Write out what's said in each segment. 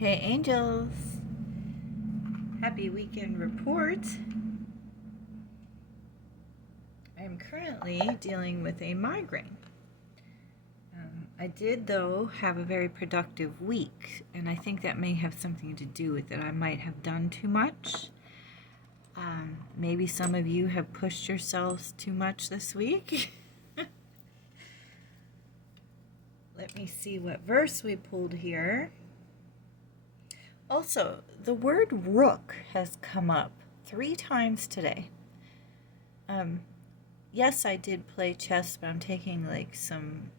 Hey angels, happy weekend report. I am currently dealing with a migraine. I did though have a very productive week, and I think that may have something to do with it. I might have done too much. Maybe some of you have pushed yourselves too much this week. Let me see what verse we pulled here. Also, the word rook has come up 3 times today. Yes, I did play chess, but I'm taking like some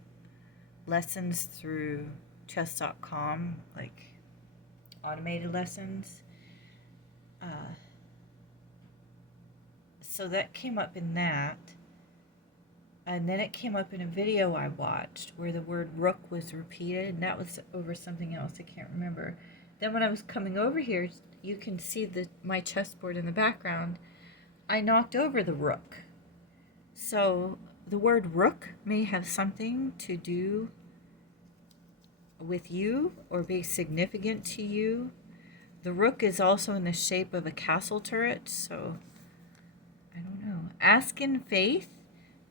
lessons through chess.com, like automated lessons. So that came up in that. And then it came up in a video I watched where the word rook was repeated, and that was over something else. I can't remember. Then when I was coming over here, you can see my chessboard in the background. I knocked over the rook. So the word rook may have something to do with you or be significant to you. The rook is also in the shape of a castle turret, so I don't know. Ask in faith,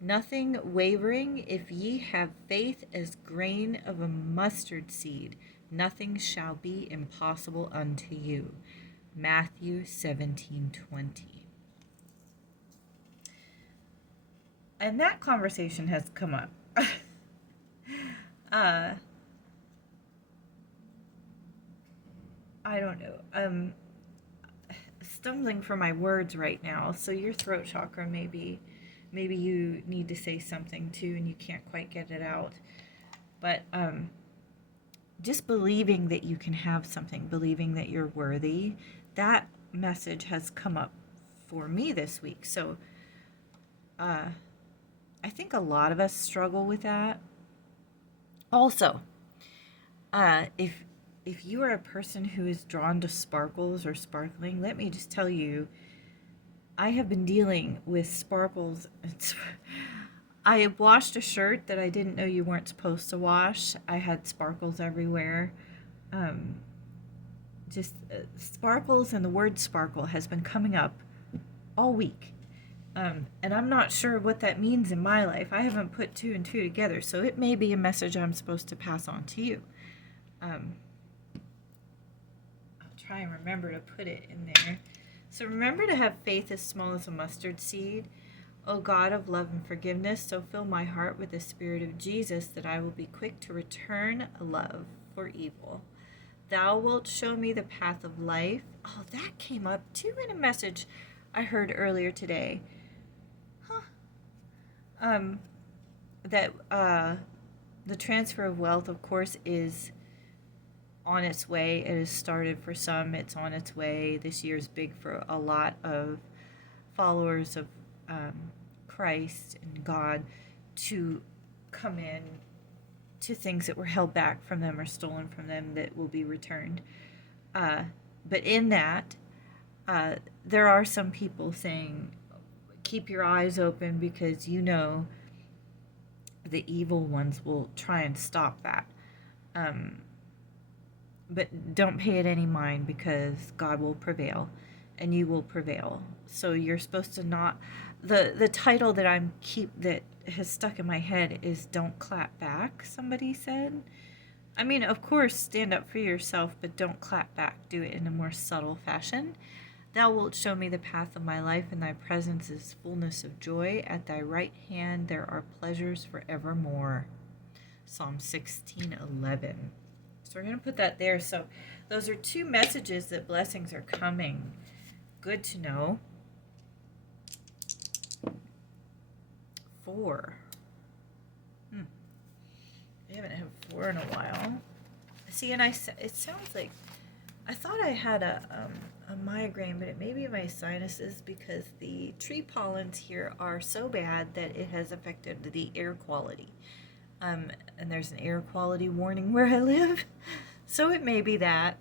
nothing wavering. If ye have faith as grain of a mustard seed, nothing shall be impossible unto you. Matthew 17:20. And that conversation has come up. I don't know. Stumbling for my words right now. So your throat chakra, maybe you need to say something too and you can't quite get it out. But just believing that you can have something, believing that you're worthy, that message has come up for me this week. So I think a lot of us struggle with that. Also, if you are a person who is drawn to sparkles or sparkling, let me just tell you, I have been dealing with sparkles. I washed a shirt that I didn't know you weren't supposed to wash. I had sparkles everywhere. Sparkles, and the word sparkle has been coming up all week. And I'm not sure what that means in my life. I haven't put 2 and 2 together, so it may be a message I'm supposed to pass on to you. I'll try and remember to put it in there. So remember to have faith as small as a mustard seed. O God of love and forgiveness, so fill my heart with the spirit of Jesus that I will be quick to return love for evil. Thou wilt show me the path of life. Oh, that came up too in a message I heard earlier today. That the transfer of wealth, of course, is on its way. It has started for some. It's on its way. This year is big for a lot of followers of Christ and God to come in to things that were held back from them or stolen from them that will be returned. But in that, there are some people saying, keep your eyes open because you know the evil ones will try and stop that. But don't pay it any mind because God will prevail and you will prevail. So you're supposed to not... The title that that has stuck in my head is Don't Clap Back, somebody said. I mean, of course, stand up for yourself, but don't clap back. Do it in a more subtle fashion. Thou wilt show me the path of my life, and thy presence is fullness of joy. At thy right hand there are pleasures forevermore. Psalm 16:11. So we're going to put that there. So those are 2 messages that blessings are coming. Good to know. 4. I haven't had 4 in a while. See, and it sounds like I thought I had a migraine, but it may be my sinuses because the tree pollens here are so bad that it has affected the air quality. And there's an air quality warning where I live, so it may be that.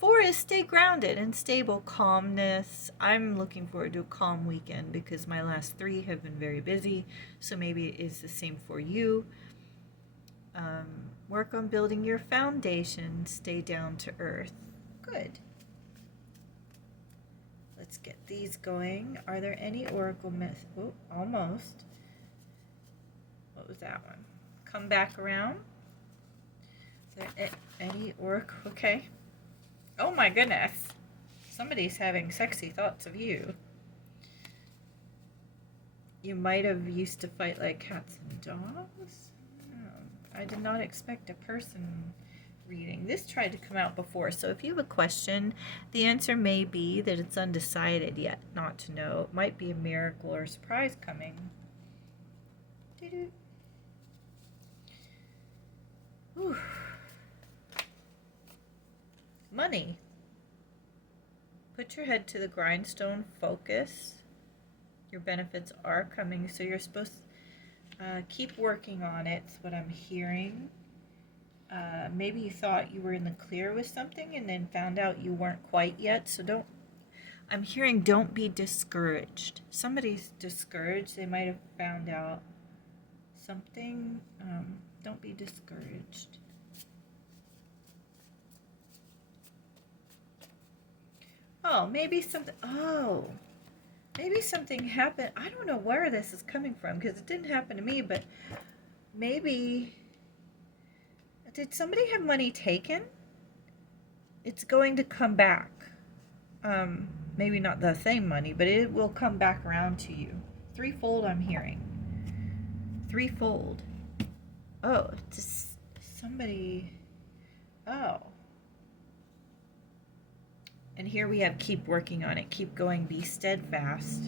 4 is stay grounded and stable, calmness. I'm looking forward to a calm weekend because my last 3 have been very busy, so maybe it is the same for you. Work on building your foundation. Stay down to earth. Good. Let's get these going. Are there any oracle myths? Oh, almost. What was that one? Come back around. Is there any oracle? Okay. Oh my goodness. Somebody's having sexy thoughts of you. You might have used to fight like cats and dogs. Oh, I did not expect a person reading. This tried to come out before, so if you have a question, the answer may be that it's undecided yet, not to know. It might be a miracle or a surprise coming. Doo-doo. Whew. Money. Put your head to the grindstone, focus. Your benefits are coming, so you're supposed to keep working on it. That's what I'm hearing. Maybe you thought you were in the clear with something and then found out you weren't quite yet, so I'm hearing don't be discouraged. Somebody's discouraged. They might have found out something. Don't be discouraged. Oh, maybe something happened. I don't know where this is coming from because it didn't happen to me, but maybe, did somebody have money taken? It's going to come back. Maybe not the same money, but it will come back around to you. Threefold, I'm hearing. Threefold. Oh, just somebody. Oh. And here we have keep working on it, keep going, be steadfast.